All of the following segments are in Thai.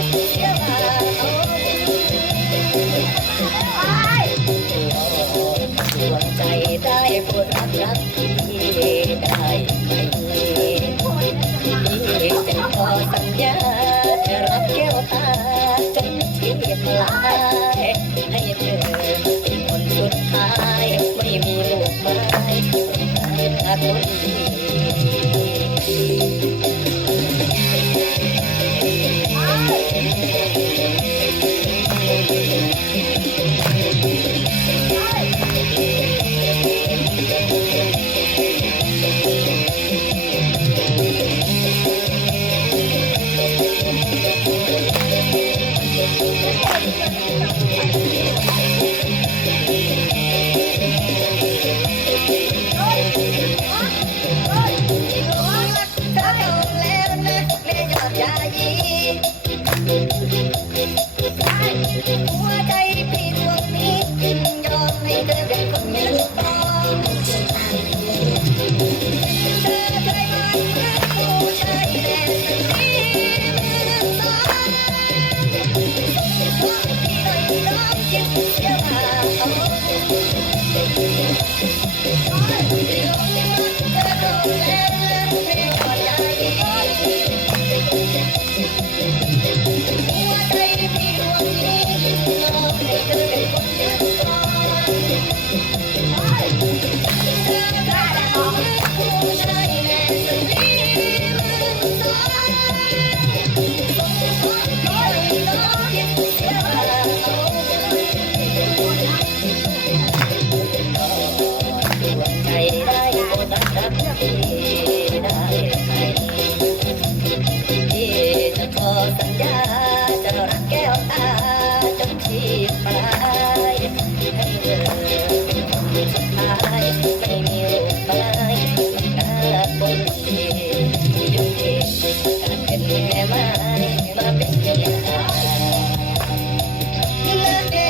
ยสีหวันหลับนานดวงใจได้ปรดรับรักที่ได้ เป็นขอสัญญาจะรักแก้วตาจนเทียบลายให้เธอเป็นคนสุดท้ายไม่มีลูกไม้ถ้าคนดี หัวใจพี่ดวงนี้ยอมให้เธอเป็นคนมีลูกน้องเธอเคยมาผู้ชายแดนสนีมือสองพี่หน่ยองคิด ยดแก้วตาจนที่ปหายไม่มีรูปไม้หน้าบนที่ยุคที่การเป็นแม่ไม้มาเป็นยายเลิแก้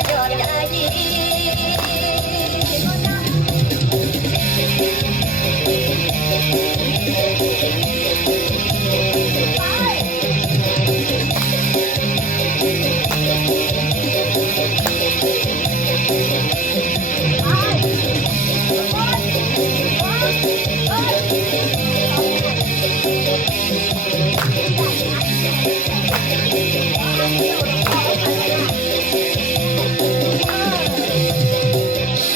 Thank you.